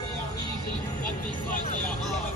they are easy and because they are hard.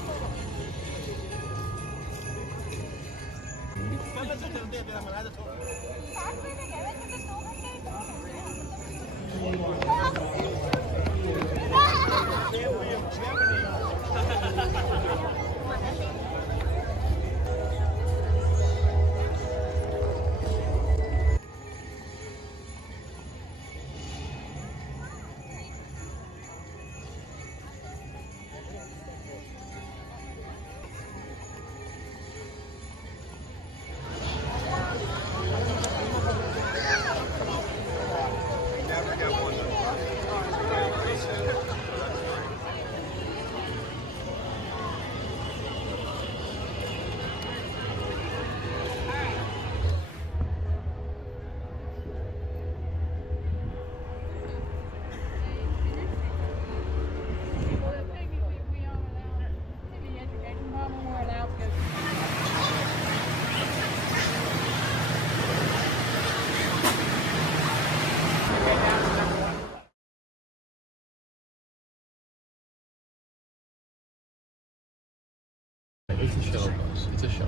It's a show. It's a show.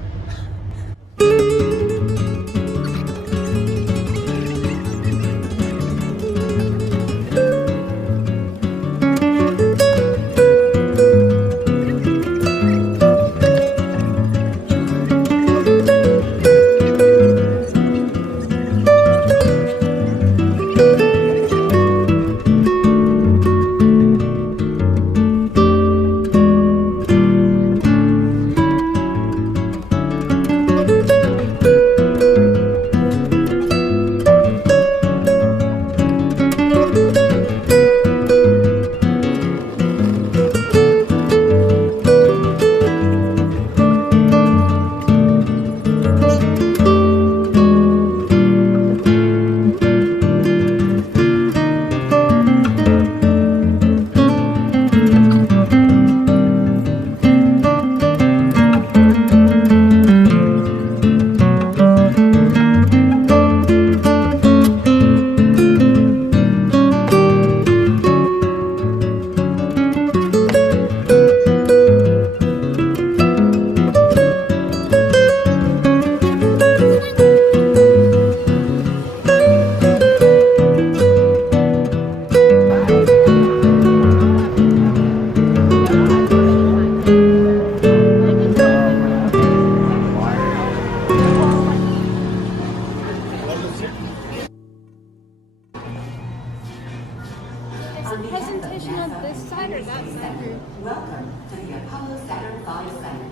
Presentation on this side or that side? Welcome to the Apollo Saturn V site.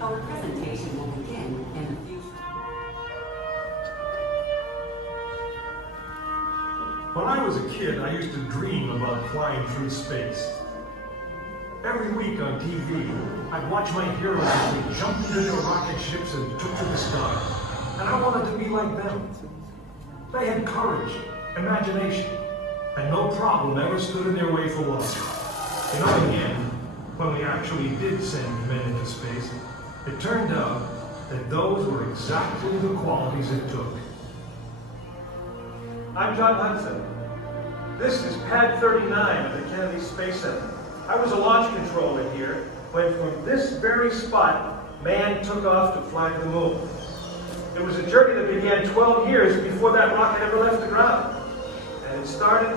Our presentation will begin in a few. When I was a kid, I used to dream about flying through space. Every week on TV, I'd watch my heroes as they jumped into their rocket ships and took to the stars. And I wanted to be like them. They had courage, imagination, and no problem ever stood in their way for long. You know, in the end, when we actually did send men into space, it turned out that those were exactly the qualities it took. I'm John Hudson. This is Pad 39 of the Kennedy Space Center. I was a launch controller here when from this very spot, man took off to fly to the moon. It was a journey that began 12 years before that rocket ever left the ground. And it started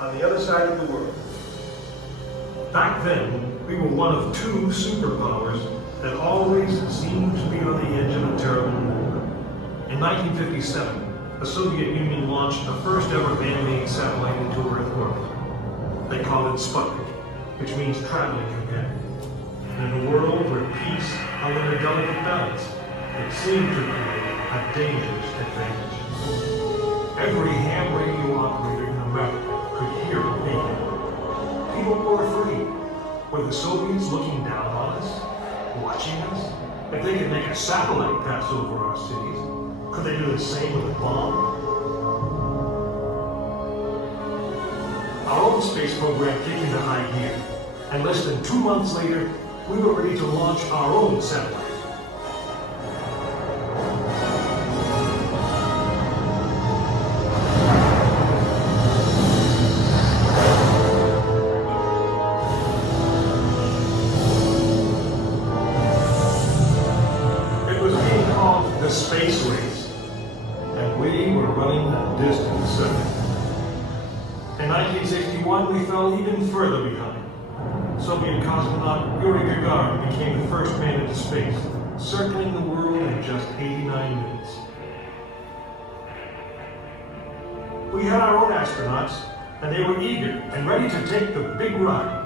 on the other side of the world. Back then, we were one of two superpowers that always seemed to be on the edge of a terrible war. In 1957, the Soviet Union launched the first ever man-made satellite into Earth orbit. They called it Sputnik, which means traveling companion. And in a world where peace hung in a delicate balance, it seemed to create a dangerous advantage. Every ham radio operator in America could hear it beeping. People were afraid. Were the Soviets looking down on us? Watching us? If they could make a satellite pass over our cities, could they do the same with a bomb? Our own space program kicked into high gear, and less than 2 months later, we were ready to launch our own satellite. a space race, and we were running a distant second. In 1961, we fell even further behind. Soviet cosmonaut Yuri Gagarin became the first man into space, circling the world in just 89 minutes. We had our own astronauts, and they were eager and ready to take the big ride.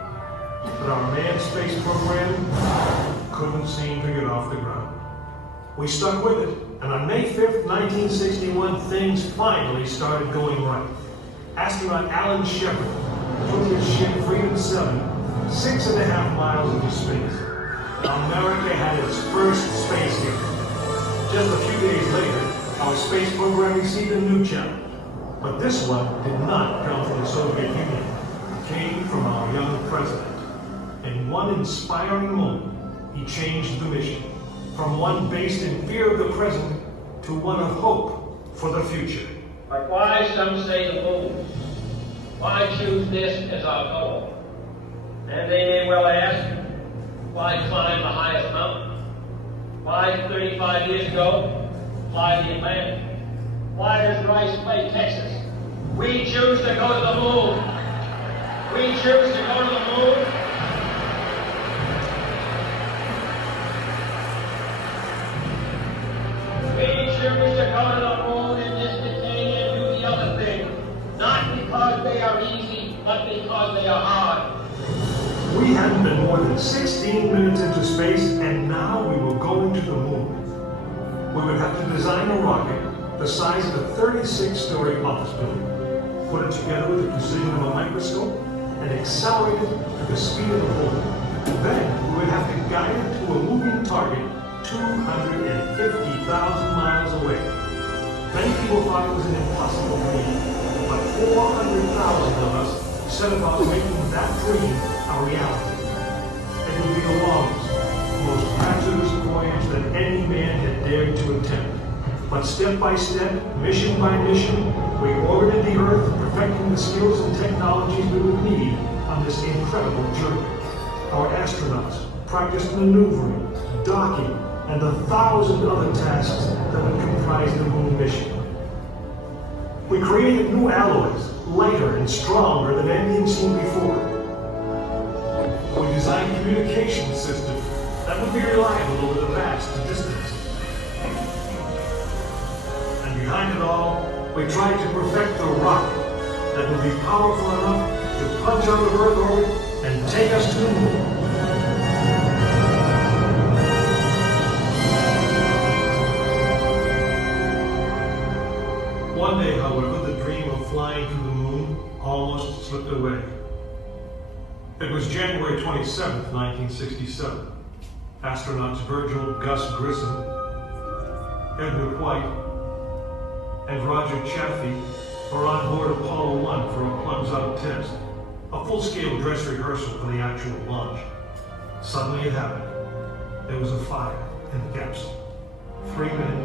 But our manned space program couldn't seem to get off the ground. We stuck with it, and on May 5th, 1961, things finally started going right. Astronaut Alan Shepard took his ship Freedom 7 6.5 miles into space. America had its first space hero. Just a few days later, our space program received a new challenge. But this one did not come from the Soviet Union. It came from our young president. In one inspiring moment, he changed the mission from one based in fear of the present to one of hope for the future. But why, some say, the moon? Why choose this as our goal? And they may well ask, why climb the highest mountain? Why, 35 years ago, fly the Atlantic? Why does Rice play Texas? We choose to go to the moon. We choose to go to the moon. We choose to go to the moon in this decade and do the other thing. Not because they are easy, but because they are hard. We hadn't been more than 16 minutes into space, and now we were going to the moon. We would have to design a rocket the size of a 36-story office building, put it together with the precision of a microscope, and accelerate it to the speed of the bullet. Then we would have to guide it to a moving target 250,000 miles away. Many people thought it was an impossible dream, but 400,000 of us set about making that dream a reality. It would be the longest, most hazardous voyage that any man had dared to attempt. But step by step, mission by mission, we orbited the Earth, perfecting the skills and technologies we would need on this incredible journey. Our astronauts practiced maneuvering, docking, and the 1,000 other tasks that would comprise the moon mission. We created new alloys, lighter and stronger than anything seen before. We designed communication systems that would be reliable over the vast distance. And behind it all, we tried to perfect the rocket that would be powerful enough to punch out of Earth orbit and take us to the moon. One day, however, the dream of flying to the moon almost slipped away. It was January 27th, 1967. Astronauts Virgil Gus Grissom, Edward White, and Roger Chaffee were on board Apollo 1 for a plugs-out test, a full-scale dress rehearsal for the actual launch. Suddenly it happened. There was a fire in the capsule. 3 men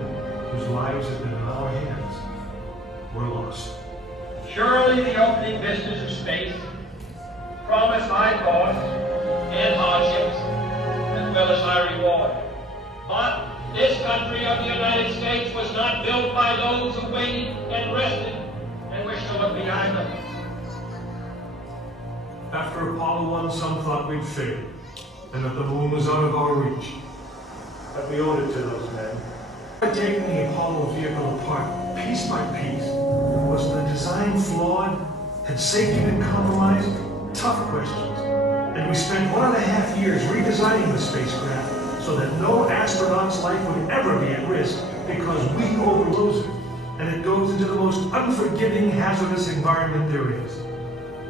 whose lives had been in our hands were lost. Surely the opening vistas of space promise high costs and hardships, as well as high reward. But this country of the United States was not built by those who waited and rested and wished to look behind them. After Apollo 1, some thought we'd failed, and that the moon was out of our reach. But we owed it to those men. By taking the Apollo vehicle apart piece by piece, was the design flawed? Had safety been compromised? Tough questions. And we spent 1.5 years redesigning the spacecraft so that no astronaut's life would ever be at risk because we overload it, and it goes into the most unforgiving, hazardous environment there is.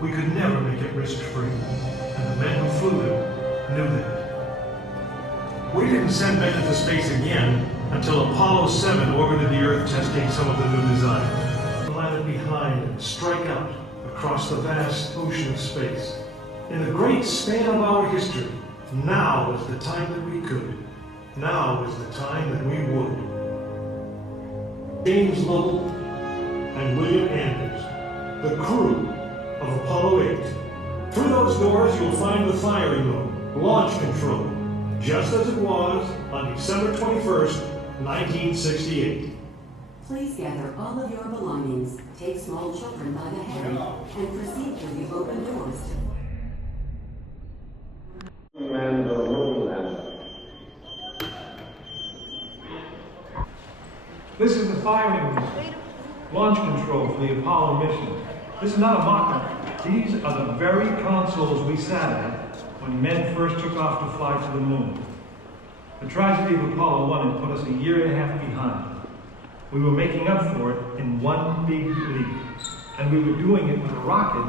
We could never make it risk-free, and the men who flew it knew that. We didn't send men into space again until Apollo 7 orbited the Earth testing some of the new designs. Planet behind and strike out across the vast ocean of space. In the great span of our history, now was the time that we could. Now was the time that we would. James Lovell and William Anders, the crew of Apollo 8. Through those doors, you'll find the firing room, launch control, just as it was on December 21st, 1968. Please gather all of your belongings, take small children by the hand, and proceed through the open doors. And the moon lander. This is the firing room. Launch control for the Apollo mission. This is not a mock-up. These are the very consoles we sat at when men first took off to fly to the moon. The tragedy of Apollo 1 had put us a year and a half behind. We were making up for it in one big leap. And we were doing it with a rocket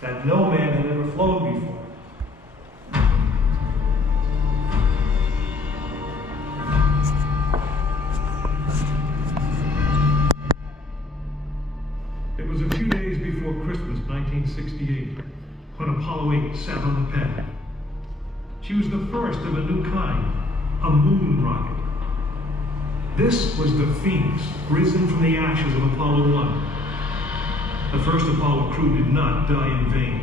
that no man had ever flown before. It was a few days before Christmas, 1968, when Apollo 8 sat on the pad. She was the first of a new kind, a moon rocket. This was the Phoenix, risen from the ashes of Apollo 1. The first Apollo crew did not die in vain.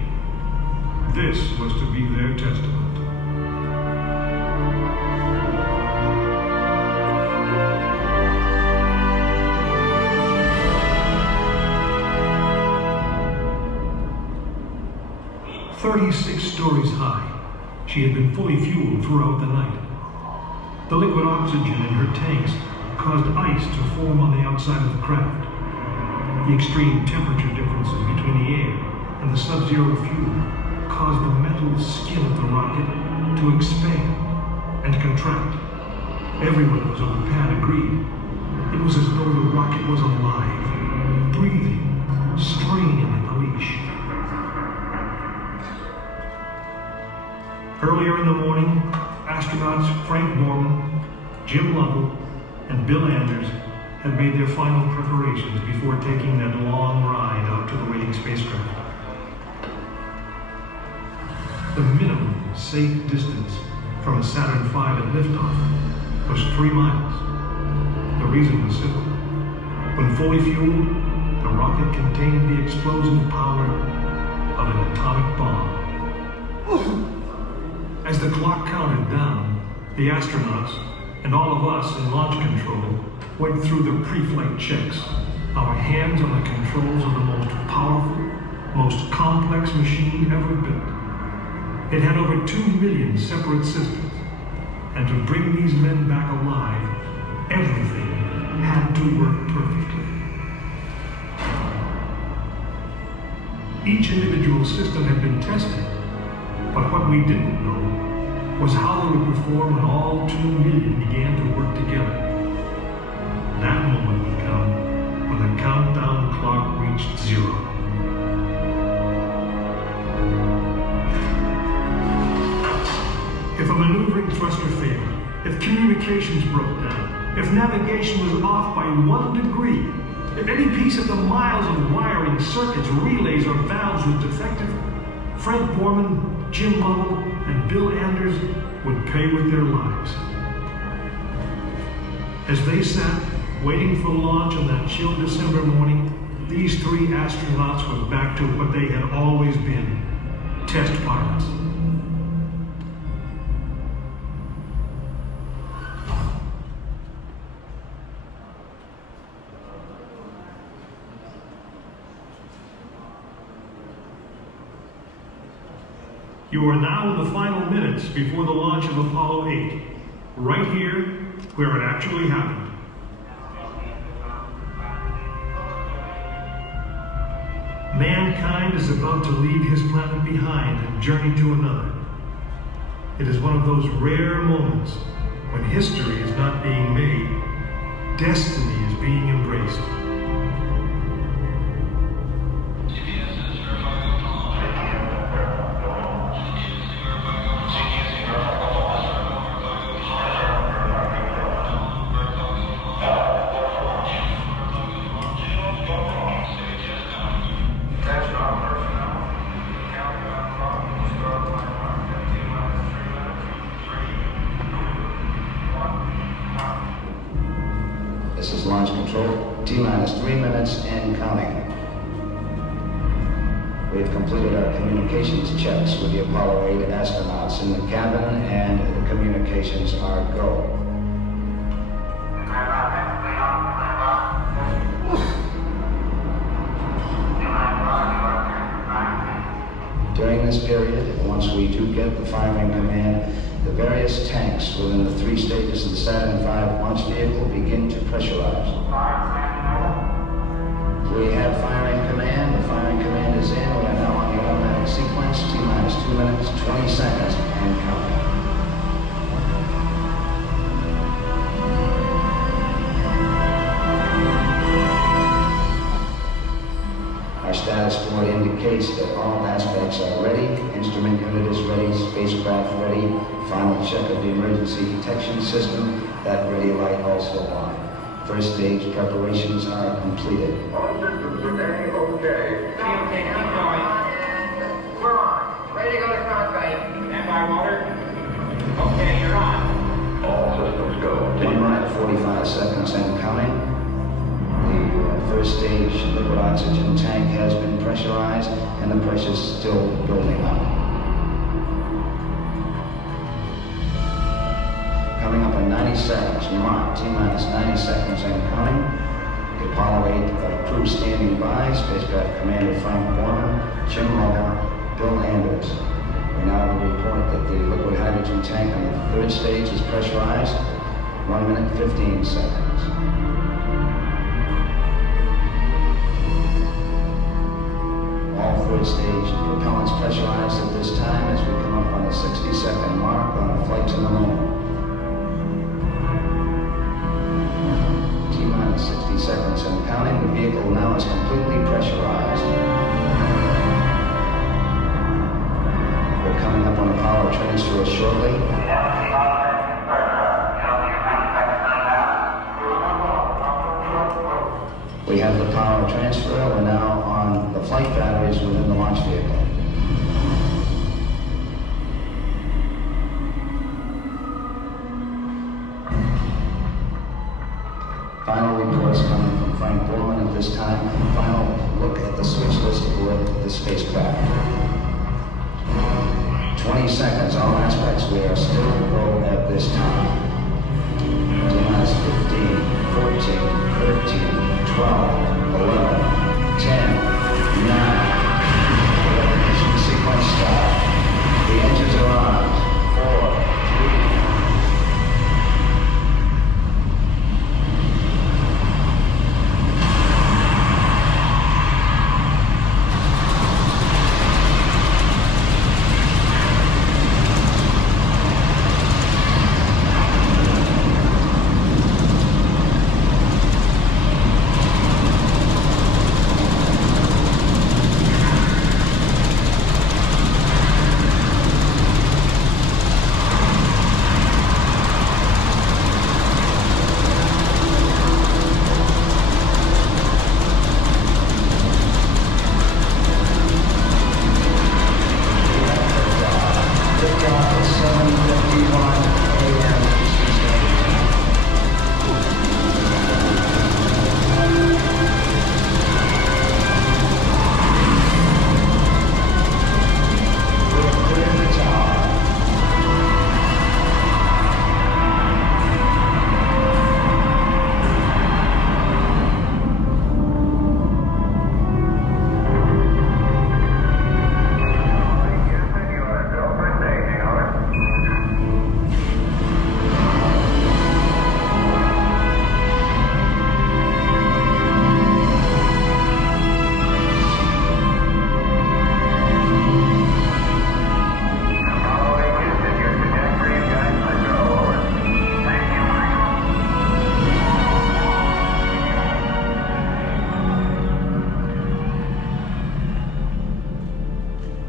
This was to be their testament. "36 stories high, she had been fully fueled throughout the night. The liquid oxygen in her tanks caused ice to form on the outside of the craft. The extreme temperature differences between the air and the sub-zero fuel caused the metal skin of the rocket to expand and contract. Everyone who was on the pad agreed. It was as though the rocket was alive, breathing, straining at the leash. Earlier in the morning, astronauts Frank Borman, Jim Lovell, and Bill Anders had made their final preparations before taking that long ride out to the waiting spacecraft. The minimum safe distance from a Saturn V at liftoff was 3 miles. The reason was simple. When fully fueled, the rocket contained the explosive power of an atomic bomb. As the clock counted down, the astronauts and all of us in launch control went through the pre-flight checks, our hands on the controls of the most powerful, most complex machine ever built. It had over 2 million separate systems, and to bring these men back alive, everything had to work perfectly. Each individual system had been tested, but what we didn't know was how they would perform when all 2 million began to work together. That moment would come when the countdown clock reached 0. If a maneuvering thruster failed, if communications broke down, if navigation was off by 1 degree, if any piece of the miles of wiring, circuits, relays, or valves was defective, Frank Borman, Jim Lovell, and Bill Anders would pay with their lives. As they sat, waiting for launch on that chill December morning, these 3 astronauts were back to what they had always been, test pilots. You are now in the final minutes before the launch of Apollo 8, right here where it actually happened. Mankind is about to leave his planet behind and journey to another. It is one of those rare moments when history is not being made, destiny is being embraced. This is launch control, T-minus 3 minutes and counting. We've completed our communications checks with the Apollo 8 astronauts in the cabin, and the communications are go. period, once we do get the firing command, the various tanks within the 3 stages of the Saturn V launch vehicle begin to pressurize. We have firing command. The firing command is in. We are now on the automatic sequence. T-minus 2 minutes, 20 seconds, and counting. Our status board indicates that all aspects are ready. Instrument unit is ready, spacecraft ready, final check of the emergency detection system, that ready light also on. First stage preparations are completed. All systems today okay. Okay, keep going. We're on. Ready to go to cockpit. Stand by, Walter. Okay, you're on. All systems go. 1 minute, 45 seconds and counting. The first stage liquid oxygen tank has been pressurized and the pressure's still building up. Coming up in 90 seconds, mark, T-minus 90 seconds and counting. The Apollo 8 crew standing by, spacecraft commander Frank Borman, Jim Lovell, Bill Anders. We now report that the liquid hydrogen tank on the third stage is pressurized. 1 minute, 15 seconds. All third stage propellants pressurized at this time as we come up on the 60-second mark on a flight to the moon. T-minus 60 seconds and counting. The vehicle now is completely pressurized. We're coming up on a power transfer shortly. We have the power transfer. We're now on the flight batteries within the launch vehicle. Final reports coming from Frank Borman at this time. Final look at the switch list aboard the spacecraft. 20 seconds, all aspects. We are still low at this time. T-minus 15, 14, 13, 12, 11, 10, 9. The ignition sequence start. The engines are on. 4, 3.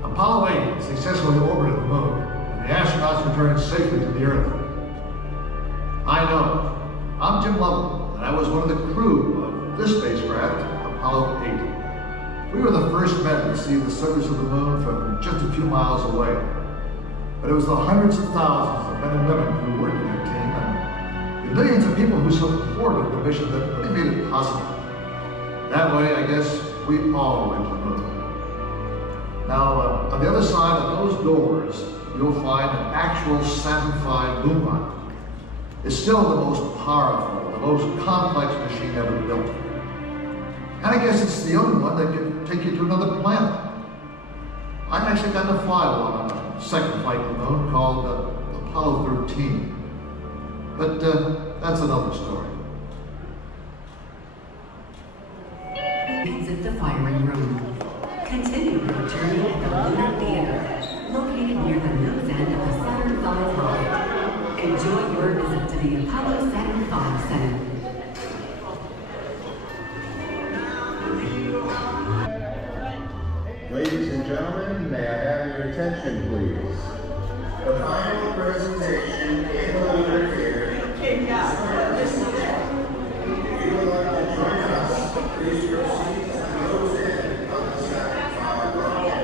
Apollo 8 successfully orbited the moon, and the astronauts returned safely to the Earth. I know. I'm Jim Lovell, and I was one of the crew of this spacecraft, Apollo 8. We were the first men to see the surface of the moon from just a few miles away. But it was the hundreds of thousands of men and women who worked in that team, and the millions of people who supported the mission that really made it possible. That way, I guess, we all went to the moon. Now, on the other side of those doors, you'll find an actual Saturn V moon rocket. It's still the most powerful, the most complex machine ever built. And I guess it's the only one that can take you to another planet. I actually got to fly one on a second flight to the moon called Apollo 13. But that's another story. Exit the firing room. Continue your journey at the Lunar Theater, located near the nose end of the Saturn V rocket. Enjoy your visit to the Apollo Saturn V Center. Ladies and gentlemen, may I have your attention, please? The final presentation in the lunar theater. If you would like to join us, please proceed to the nose end of the Saturn V rocket.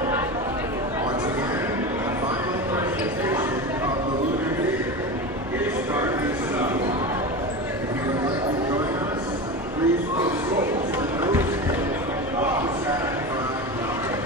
Once again, the final presentation of the lunar theater is starting soon. If you would like to join us, please proceed to the nose end of the Saturn V rocket.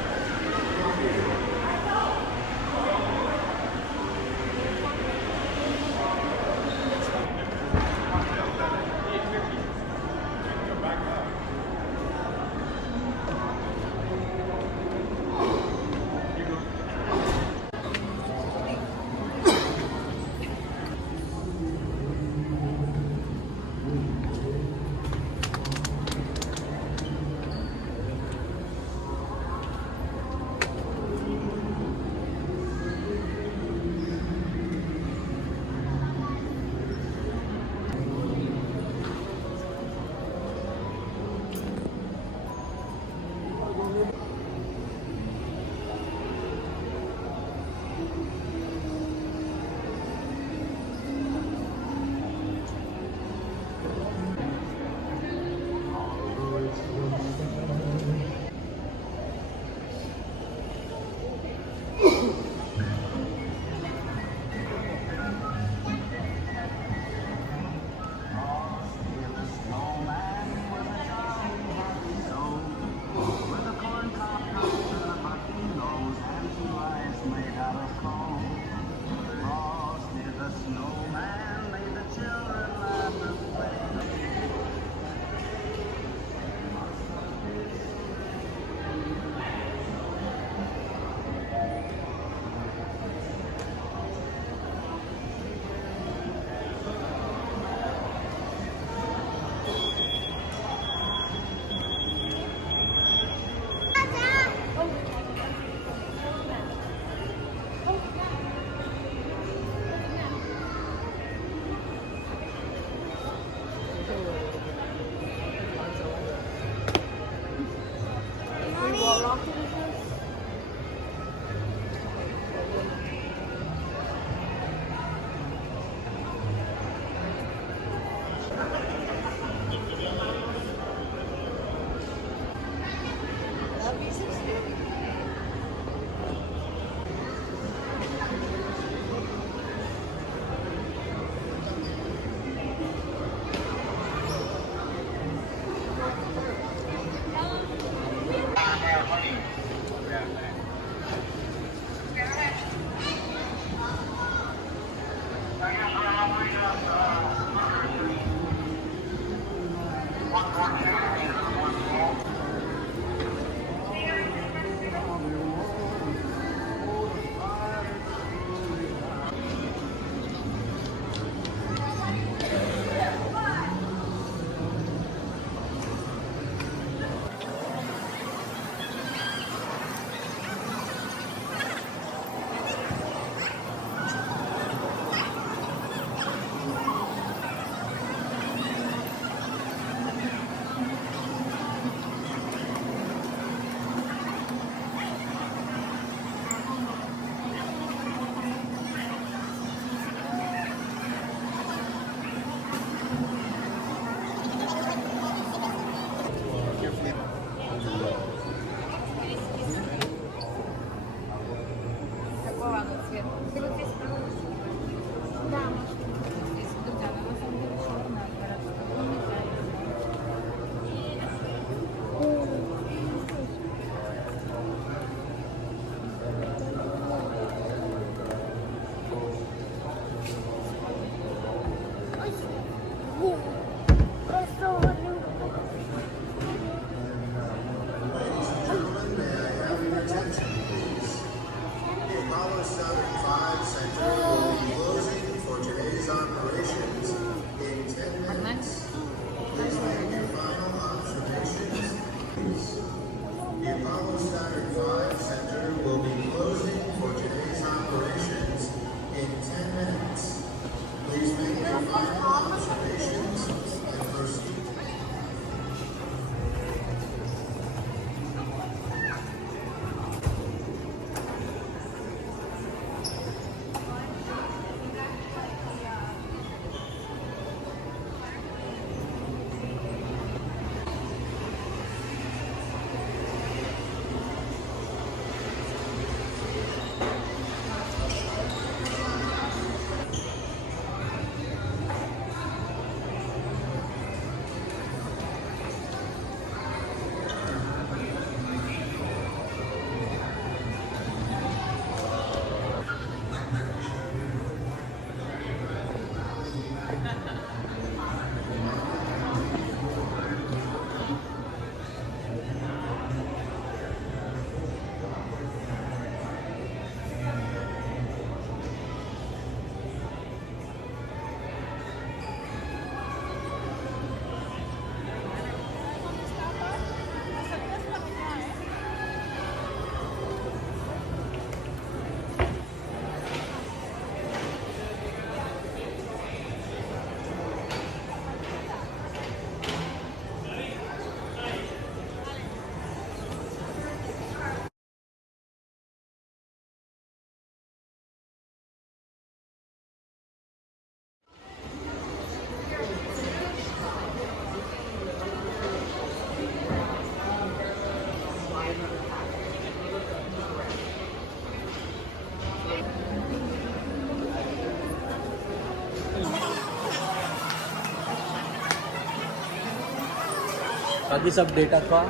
This update ako.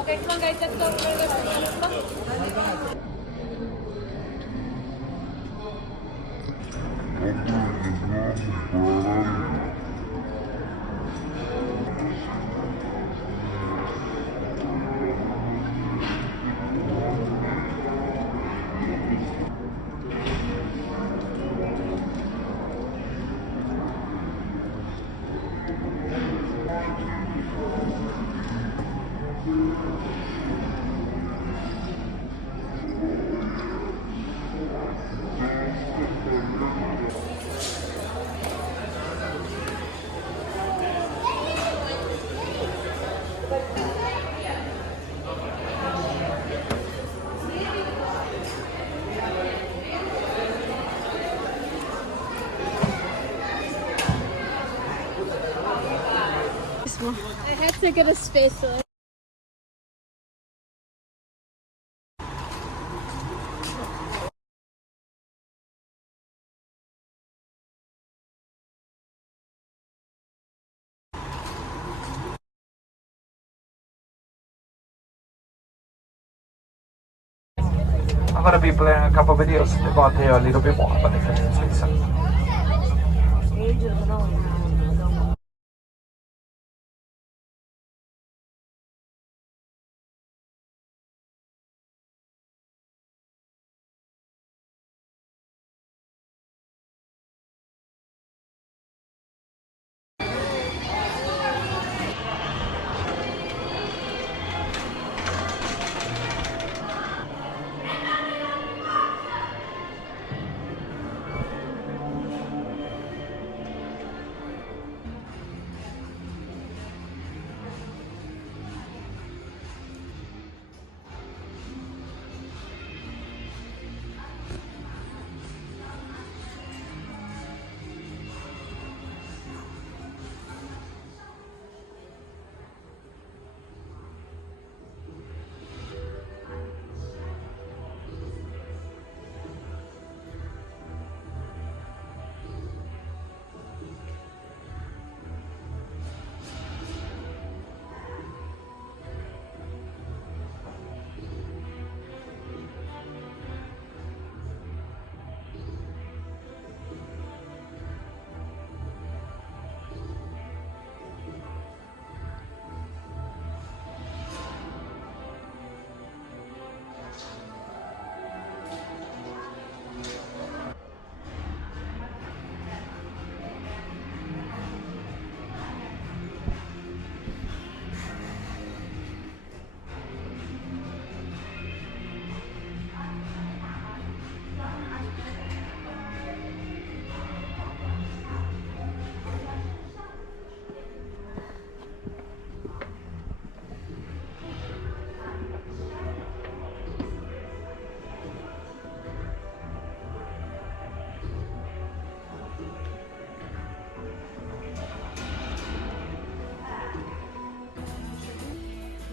Okay, come on guys, let's go. Let's go. I had to get a space. I'm gonna be playing a couple videos about here a little bit more about the Kennedy Space Center.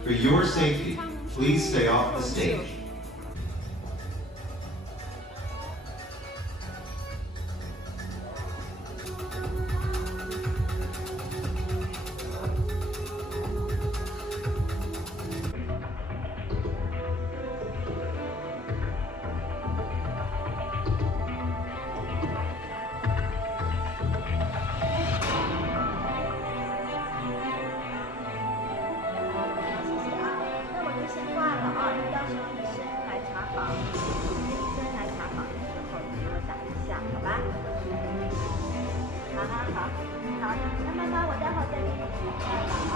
For your safety, please stay off the stage. 那妈妈，我待会儿再给你取下了啊。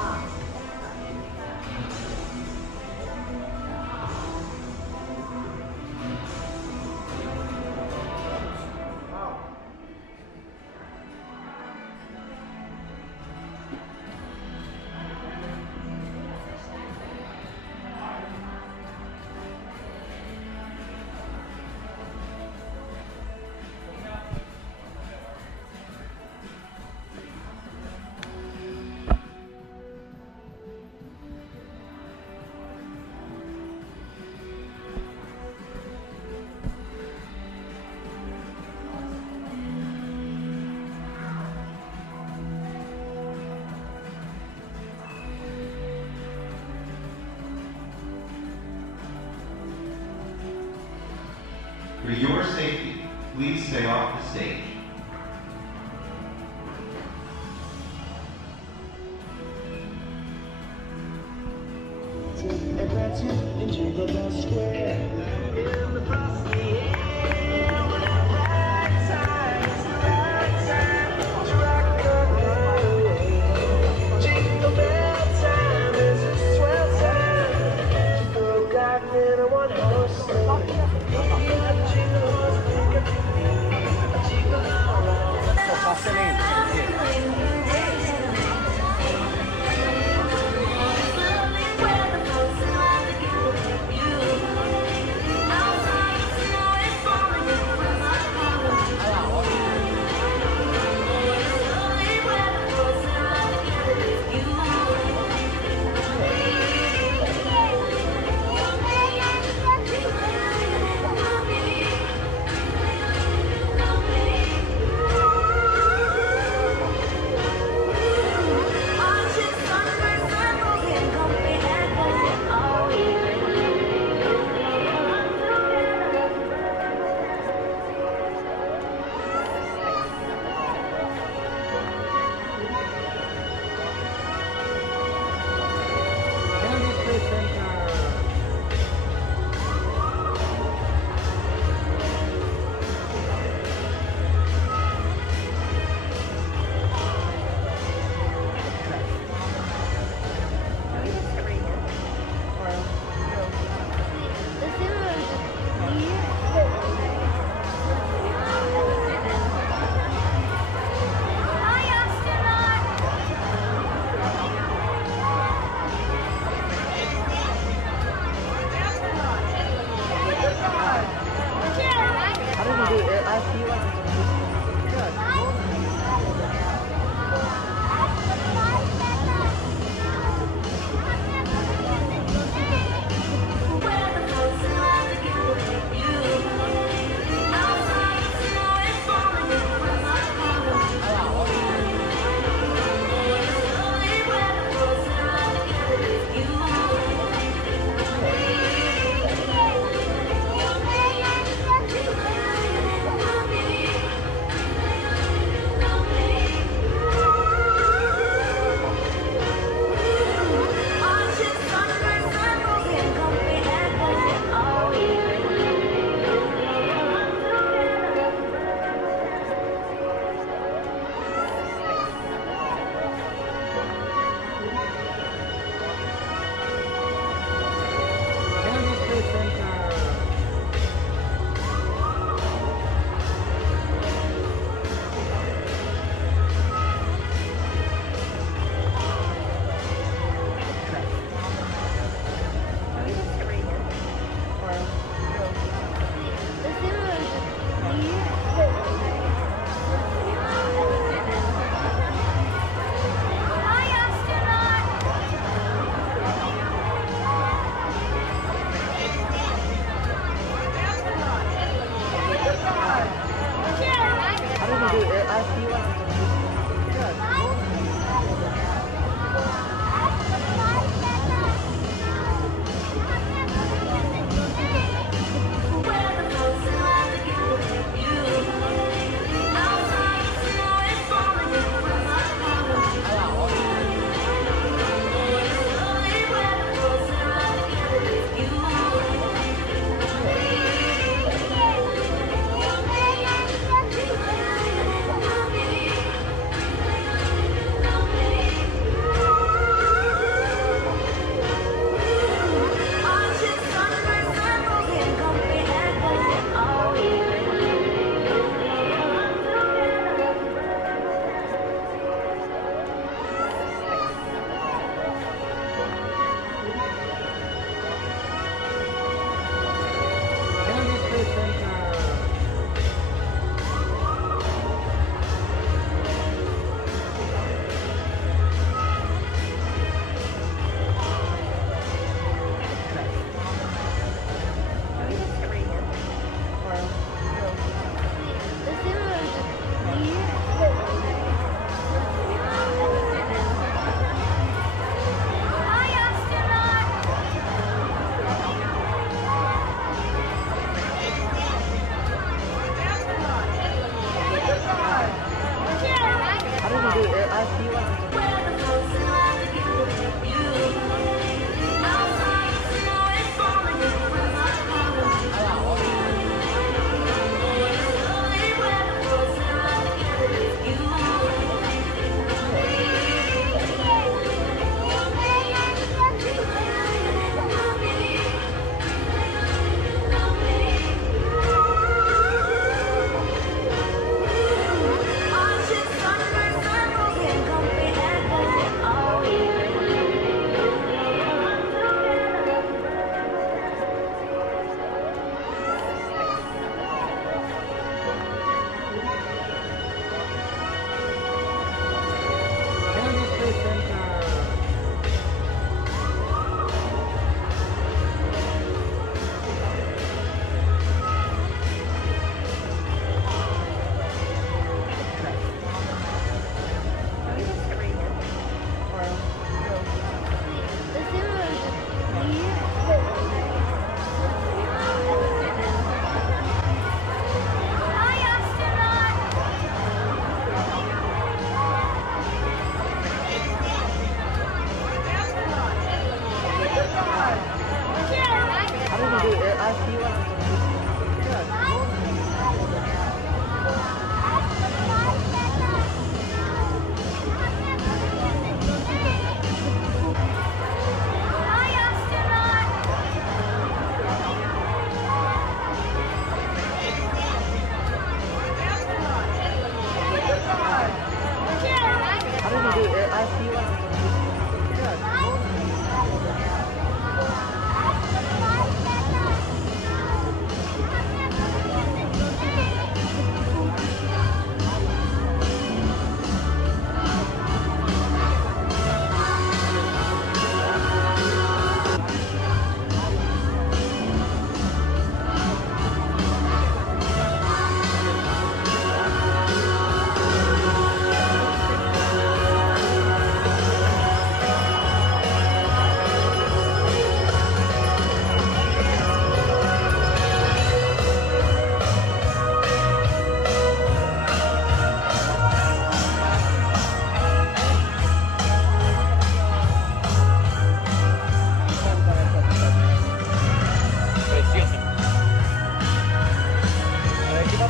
For your safety, please stay off the stage. Advance you into the best square. In the frosty air, when the right time is the right time to rock the night away. Jingle bell time is a swell time to go back in a one-horse sleigh. Jingle horse, pick up your feet. Jingle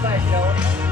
version.